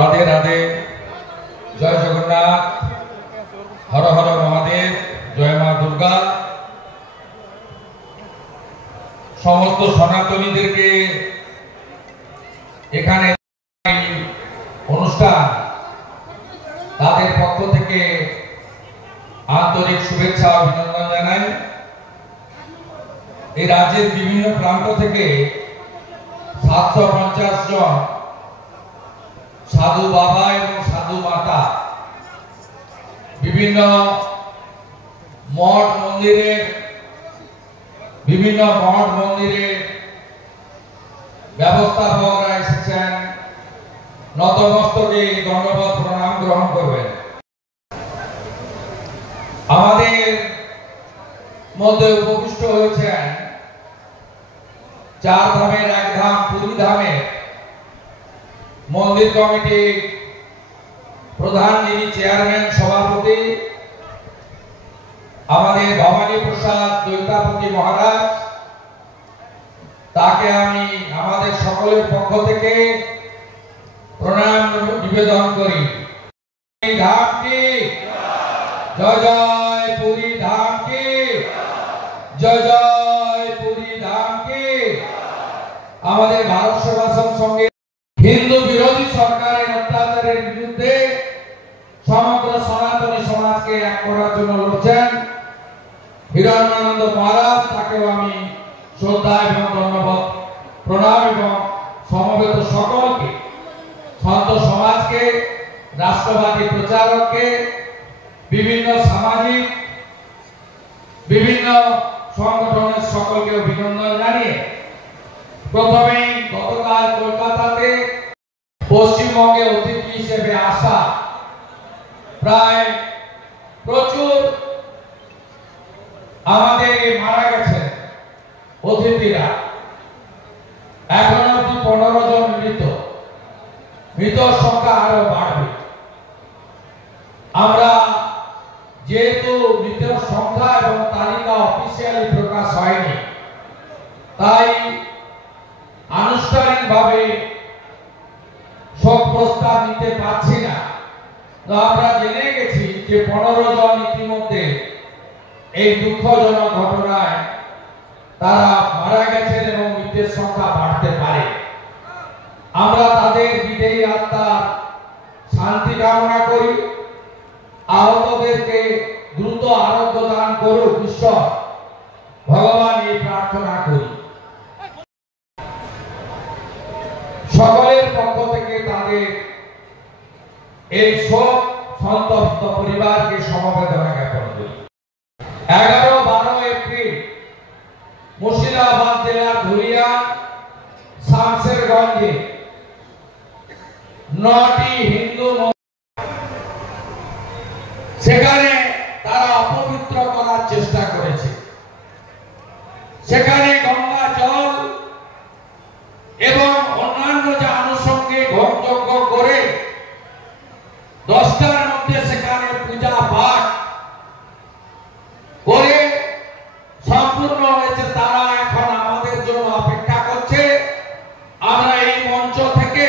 রাধে রাধে। জয় জগন্নাথ, হর হর মহাদেব, জয় মা দুর্গা। সমস্ত সনাতনীদেরকে এখানে অনুষ্ঠান তাদের পক্ষ থেকে আন্তরিক শুভেচ্ছা অভিনন্দন জানাই। এই রাজ্যের বিভিন্ন প্রান্ত থেকে 750 জন সাধু বাবা এবং সাধু মাতা বিভিন্ন মঠ মন্দিরের ব্যবস্থাপকরা এসেছেন। নতমস্তকে দণ্ডবত প্রণাম গ্রহণ করবেন। আমাদের মধ্যে উপবিষ্ট হয়েছেন চার ধামের এক ধাম পুরী ধামে মন্দির কমিটি প্রধান, যিনি চেয়ারম্যান সভাপতি আমাদের ভবানী প্রসাদ দৈতাপতি মহারাজ। তাকে আমি আমাদের সকলের পক্ষ থেকে প্রণাম নিবেদন করি। ধাম কি জয়, জয় পুরী ধাম কি জয়, জয় পুরী ধাম কি। আমাদের ভারত সেবাশ্রম সঙ্গে হিন্দু বিরোধী সরকারের অত্যাচারের বিরুদ্ধে সমগ্র সনাতনী সমাজকে এক করার জন্য লড়ছেন হিরণ্যানন্দ মহারাজ। তাকেও আমি শ্রদ্ধা এবং ধন্যবাদ প্রণাম এবং সমবেত সকলকে, সন্ত সমাজকে, রাষ্ট্রবাদী প্রচারককে, বিভিন্ন সামাজিক বিভিন্ন সংগঠনের সকলকে অভিনন্দন জানিয়ে প্রথমেই গতকাল কলকাতাতে পশ্চিমবঙ্গে অতিথি হিসেবে আসা প্রায় প্রচুর আমাদের মারা গেছেন অতিথিরা। এখন অব্দি 15 জন মৃত সংখ্যা আরো বাড়বে। আমরা যেহেতু মৃতের সংখ্যা এবং তালিকা অফিসিয়ালি প্রকাশ হয়নি, তাই আনুষ্ঠানিকভাবে শোক প্রস্তাব নিতে পারছি না। তো আমরা জেনে গেছি যে 15 জন ইতিমধ্যে এই দুঃখজনক ঘটনায় তারা মারা গেছেন এবং মৃতের সংখ্যা বাড়তে পারে। আমরা তাদের বিদেহী আত্মার শান্তি কামনা করি। আহতদেরকে দ্রুত আরোগ্য দান করুক ঈশ্বর, ভগবান এই প্রার্থনা করি। সকলের পক্ষ থেকে তাদের এই শোক সন্তপ্ত পরিবারকে সমবেদনা জ্ঞাপন করি। 11-12 এপ্রিল মুর্শিদাবাদ জেলার ধুলিয়া শামশেরগঞ্জে 9টি হিন্দু সেখানে তারা অপবিত্র করার চেষ্টা করেছে। সেখানে গঙ্গা জল এবং অন্যান্য যে আনুষঙ্গিক হোমযজ্ঞ করে 10টার মধ্যে সেখানে পূজা পাঠ করে সম্পূর্ণ হয়েছে। তারা এখন আমাদের জন্য অপেক্ষা করছে। আমরা এই মঞ্চ থেকে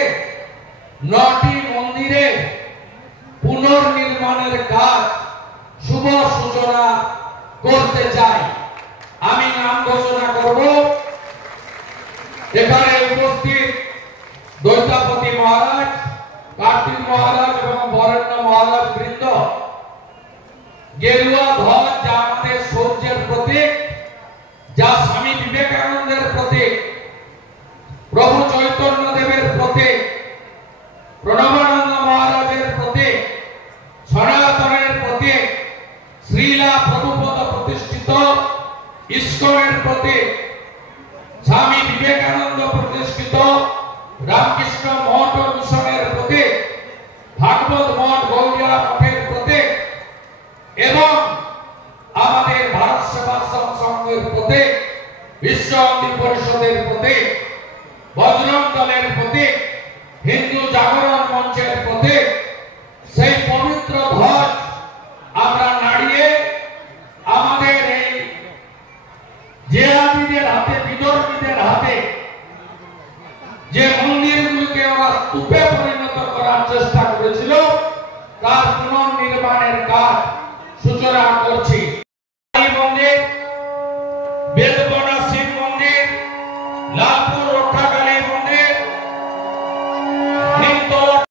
9টি মন্দিরে পুনর্নির্মাণের কাজ শুভ সূচনা করতে চাই। আমি নাম ঘোষণা করব। এখানে উপস্থিত দৈতাপতি মহারাজ, কার্তিক মহারাজ এবং বরেণ্য মহারাজ বৃন্দ, গেরুয়া ধ্বজ যা আমাদের সৌর্যের প্রতীক, যা স্বামী বিবেকানন্দের প্রতীক, প্রভু চৈতন্য দেবের প্রতীক, প্রণবানন্দ মহারাজের প্রতীক, সনাতনের প্রতীক, শ্রীলা প্রভুপদ প্রতিষ্ঠিত ইস্কনের প্রতীক, স্বামী বিবেকানন্দ প্রতিষ্ঠিত রামকৃষ্ণ মঠ মিশনের প্রতীক, ভাগবত মঠ গৌড়িয়া মঠের প্রতীক এবং আমাদের ভারত সেবাশ্রম সংঘের প্রতীক, বিশ্ব হিন্দু পরিষদের প্রতীক, বজরং দলের প্রতীক, হিন্দু জাগরণ মঞ্চের প্রতীক, সেই পবিত্র ধ্বজ আমরা নাড়িয়ে আমাদের এই জেহাদিদের হাতে, বিদর্মীদের হাতে যে মন্দিরগুলিকে ওরা স্তূপে পরিণত করার চেষ্টা বেদবনা শিব মন্দির, লালপুর রক্ষাগার